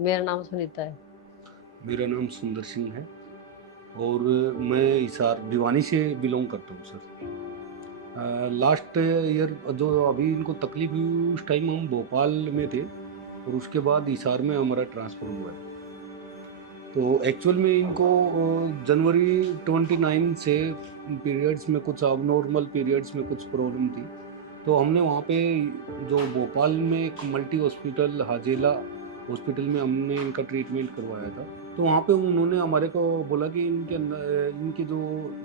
मेरा नाम सुनीता है। मेरा नाम सुंदर सिंह है और मैं हिसार भिवानी से बिलोंग करता हूँ सर। लास्ट ईयर जो अभी इनको तकलीफ हुई उस टाइम हम भोपाल में थे और उसके बाद हिसार में हमारा ट्रांसफ़र हुआ है। तो एक्चुअल में इनको जनवरी 29 से पीरियड्स में कुछ अबनॉर्मल पीरियड्स में कुछ प्रॉब्लम थी। तो हमने वहाँ पे जो भोपाल में एक मल्टी हॉस्पिटल हाजेला हॉस्पिटल में हमने इनका ट्रीटमेंट करवाया था। तो वहाँ पे उन्होंने हमारे को बोला कि इनके अंदर इनकी जो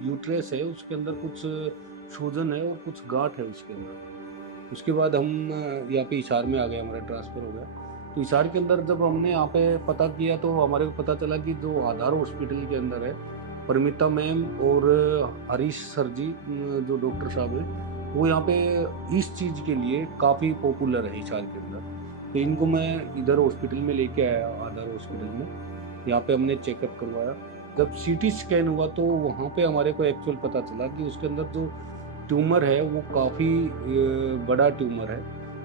यूट्रस है उसके अंदर कुछ सूजन है और कुछ गांठ है उसके अंदर। उसके बाद हम यहाँ पे हिसार में आ गए, हमारा ट्रांसफ़र हो गया। तो हिसार के अंदर जब हमने यहाँ पे पता किया तो हमारे को पता चला कि जो आधार हॉस्पिटल के अंदर है, परिमिता मैम और हरीश सर जी जो डॉक्टर साहब हैं, वो यहाँ पे इस चीज़ के लिए काफ़ी पॉपुलर है हिसार के अंदर। तो इनको मैं इधर हॉस्पिटल में लेके आया, आधार हॉस्पिटल में। यहाँ पे हमने चेकअप करवाया। जब सीटी स्कैन हुआ तो वहाँ पे हमारे को एक्चुअल पता चला कि उसके अंदर जो ट्यूमर है वो काफ़ी बड़ा ट्यूमर है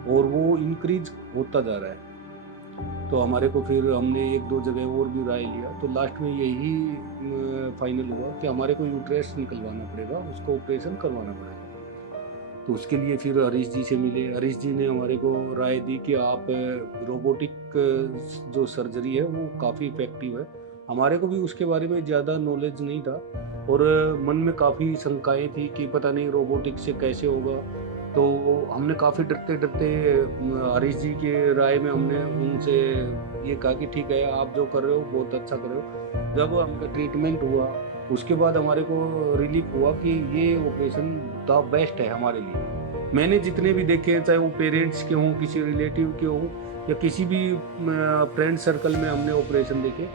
और वो इंक्रीज होता जा रहा है। तो हमारे को फिर हमने एक दो जगह और भी राय लिया तो लास्ट में यही फाइनल हुआ कि हमारे को यूट्रस निकलवाना पड़ेगा, उसको ऑपरेशन करवाना पड़ेगा। तो उसके लिए फिर हरीश जी से मिले। हरीश जी ने हमारे को राय दी कि आप रोबोटिक जो सर्जरी है वो काफ़ी इफ़ेक्टिव है। हमारे को भी उसके बारे में ज़्यादा नॉलेज नहीं था और मन में काफ़ी शंकाएं थी कि पता नहीं रोबोटिक से कैसे होगा। तो हमने काफ़ी डरते डरते हरीश जी के राय में हमने उनसे ये कहा कि ठीक है आप जो कर रहे हो बहुत अच्छा कर रहे हो। जब हमका ट्रीटमेंट हुआ उसके बाद हमारे को रिलीफ हुआ कि ये ऑपरेशन द बेस्ट है हमारे लिए। मैंने जितने भी देखे चाहे वो पेरेंट्स के हों, किसी रिलेटिव के हों या किसी भी फ्रेंड सर्कल में हमने ऑपरेशन देखे,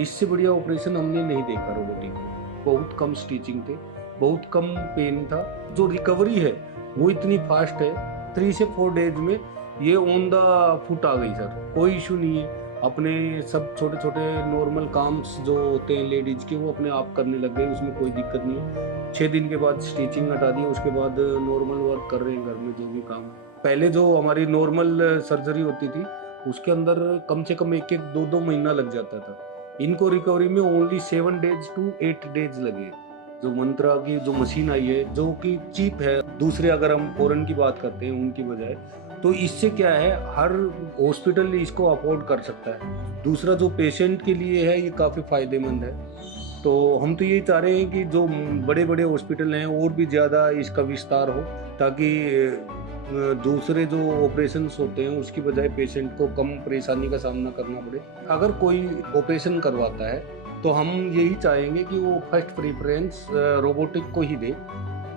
इससे बढ़िया ऑपरेशन हमने नहीं देखा रोबोटिक में। बहुत कम स्टिचिंग थे, बहुत कम पेन था, जो रिकवरी है वो इतनी फास्ट है। 3 से 4 डेज में ये ऑन द फुट आ गई सर, कोई इशू नहीं है। अपने सब छोटे छोटे नॉर्मल काम्स जो होते हैं लेडीज के वो अपने आप करने लग गए, उसमें कोई दिक्कत नहीं है। 6 दिन के बाद स्टिचिंग हटा दी, उसके बाद नॉर्मल वर्क कर रहे हैं घर में जो भी काम। पहले जो हमारी नॉर्मल सर्जरी होती थी उसके अंदर कम से कम एक एक दो दो महीना लग जाता था। इनको रिकवरी में ओनली 7 डेज टू 8 डेज लगे। जो मंत्रा की जो मशीन आई है जो कि चीप है दूसरे अगर हम फॉरेन की बात करते हैं उनकी बजाय, तो इससे क्या है हर हॉस्पिटल इसको अफोर्ड कर सकता है। दूसरा जो पेशेंट के लिए है ये काफ़ी फायदेमंद है। तो हम तो यही चाह रहे हैं कि जो बड़े बड़े हॉस्पिटल हैं और भी ज़्यादा इसका विस्तार हो ताकि दूसरे जो ऑपरेशंस होते हैं उसकी बजाय पेशेंट को कम परेशानी का सामना करना पड़े। अगर कोई ऑपरेशन करवाता है तो हम यही चाहेंगे कि वो फर्स्ट प्रेफरेंस रोबोटिक को ही दे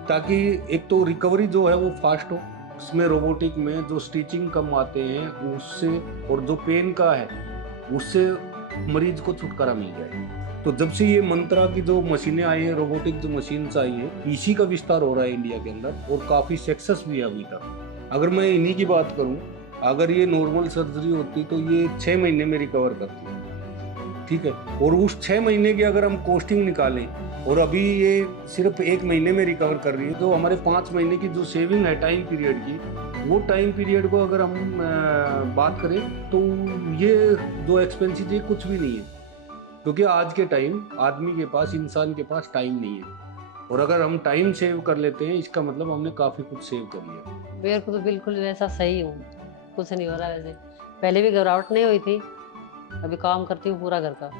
ताकि एक तो रिकवरी जो है वो फास्ट हो। उसमें रोबोटिक में जो स्टिचिंग कम आते हैं उससे और जो पेन का है उससे मरीज को छुटकारा मिल जाए। तो जब से ये मंत्रा की जो मशीनें आई हैं, रोबोटिक जो मशीन्स आई हैं, इसी का विस्तार हो रहा है इंडिया के अंदर और काफ़ी सक्सेस भी है अभी तक। अगर मैं इन्हीं की बात करूं, अगर ये नॉर्मल सर्जरी होती तो ये 6 महीने में रिकवर करती है, ठीक है। और उस 6 महीने की अगर हम कॉस्टिंग निकालें और अभी ये सिर्फ 1 महीने में रिकवर कर रही है, तो हमारे 5 महीने की जो सेविंग है टाइम पीरियड की, वो टाइम पीरियड को अगर हम बात करें तो ये जो एक्सपेंसिव है कुछ भी नहीं है। क्योंकि आज के टाइम आदमी के पास, इंसान के पास टाइम नहीं है और अगर हम टाइम सेव कर लेते हैं इसका मतलब हमने काफ़ी कुछ सेव कर लिया। मेरे को तो बिल्कुल वैसा सही हूँ, कुछ नहीं हो रहा वैसे। पहले भी घबराहट नहीं हुई थी, अभी काम करती हूँ पूरा घर का।